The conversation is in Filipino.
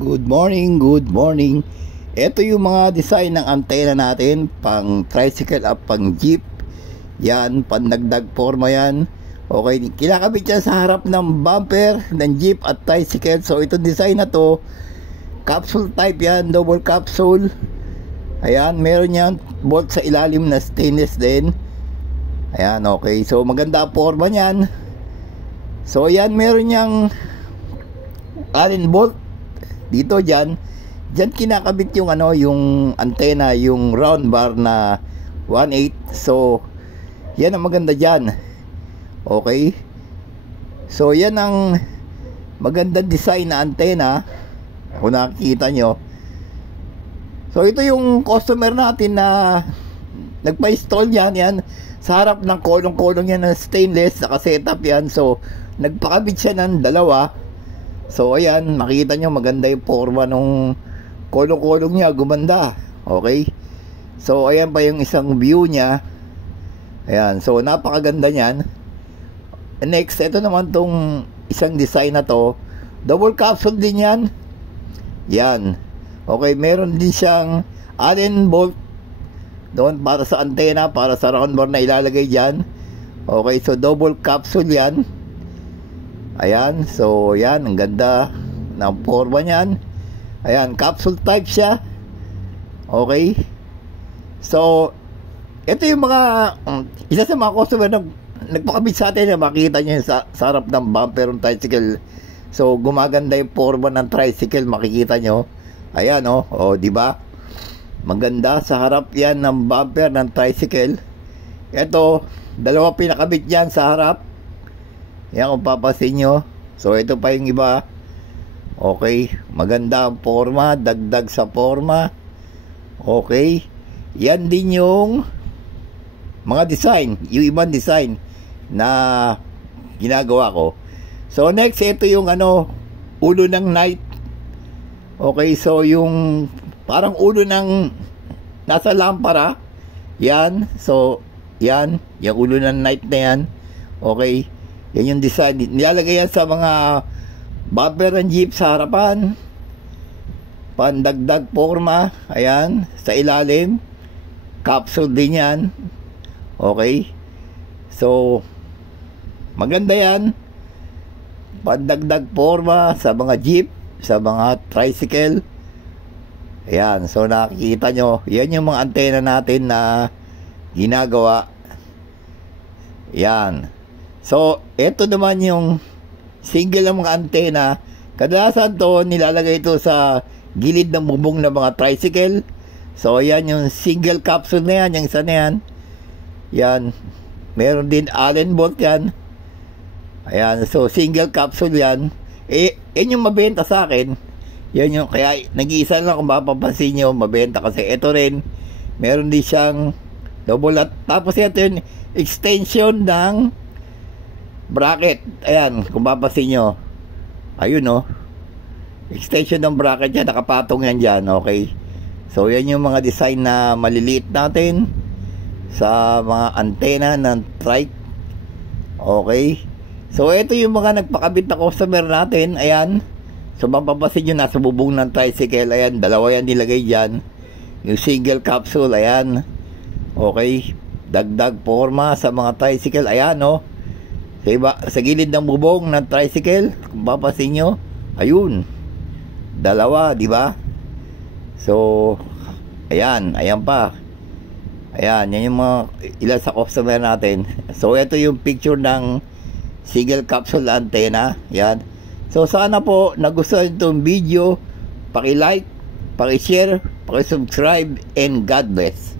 Good morning, good morning. Ito yung mga design ng antena natin, pang tricycle at pang jeep. Yan, pandagdag forma yan. Okay, kinakabit yan sa harap ng bumper ng jeep at tricycle. So itong design na to, capsule type yan, double capsule. Ayan, meron yan bolt sa ilalim na stainless din. Ayan, okay. So maganda ang forma niyan. So ayan, meron yang Allen bolt dito diyan kinakabit yung yung antena, yung round bar na 1/8. So yan ang maganda diyan. Okay? So yan ang magandang design na antena kung nakikita nyo. So ito yung customer natin na nagpa-install yan sa harap ng kolong-kolong yan na stainless, naka-setup yan. So nagpakabit siya ng dalawa. So ayan, makita nyo maganda yung forma nung kolong-kolong niya, gumanda. Okay, so ayan pa yung isang view niya. Ayan, so napakaganda nyan. Next, ito naman tong isang design na to, double capsule din yan. Yan, okay, meron din siyang Allen bolt doon para sa antena, para sa round bar na ilalagay dyan. Okay, so double capsule yan. Ayan, so yan, ang ganda ng forma niyan. Ayan, capsule type siya. Okay, so ito yung mga isa sa mga customer na nagpakabit sa atin, makita nyo sa harap ng bumper ng tricycle. So gumaganda yung forma ng tricycle, makikita nyo. Ayan, di ba? Maganda sa harap yan ng bumper ng tricycle. Ito, dalawa pinakabit yan sa harap. Yan kung papasin nyo. So ito pa yung iba. Okay, maganda ang forma, dagdag sa forma. Okay, yan din yung mga design, yung ibang design na ginagawa ko. So next, ito yung ulo ng knight. Okay, so yung parang ulo ng nasa lampara. Yan, so yan, yung ulo ng knight na yan. Okay, yan yung design. Nilalagay yan sa mga bumper ng jeep sa harapan. Pandagdag forma. Ayan, sa ilalim. Capsule din yan. Okay, so maganda yan. Pandagdag forma sa mga jeep, sa mga tricycle. Ayan, so nakikita nyo, yan yung mga antena natin na ginagawa. Yan. So ito naman yung single ng mga antena. Kadalasan to nilalagay ito sa gilid ng bubong ng mga tricycle. So yan yung single capsule na yan, yung isa na yan. Yan, meron din Allen bolt yan. Ayan, so single capsule yan. Yan yung mabenta sa akin. Yan yung, kaya nag-iisa lang kung mapapansin nyo, mabenta kasi ito rin, meron din siyang double at tapos ito yung extension ng bracket. Ayan, kung mapapansin nyo, ayun extension ng bracket yan, nakapatong yan dyan. Okay, so yan yung mga design na maliliit natin sa mga antena ng trike. Okay, so ito yung mga nagpakabit na customer natin. Ayan, so mapapansin nyo, nasa bubong ng tricycle. Ayan, dalawa yan nilagay dyan, yung single capsule. Ayan, okay, dagdag forma sa mga tricycle. Ayan, sa gilid ng bubong ng tricycle, kung papasin nyo, ayun, dalawa, di ba? So ayan pa. Ayan, yan yung mga ilan sa customer natin. So ito yung picture ng single capsule antena. Yan. So sana po nagustuhan itong video. Paki-like, paki-share, paki-subscribe, and God bless.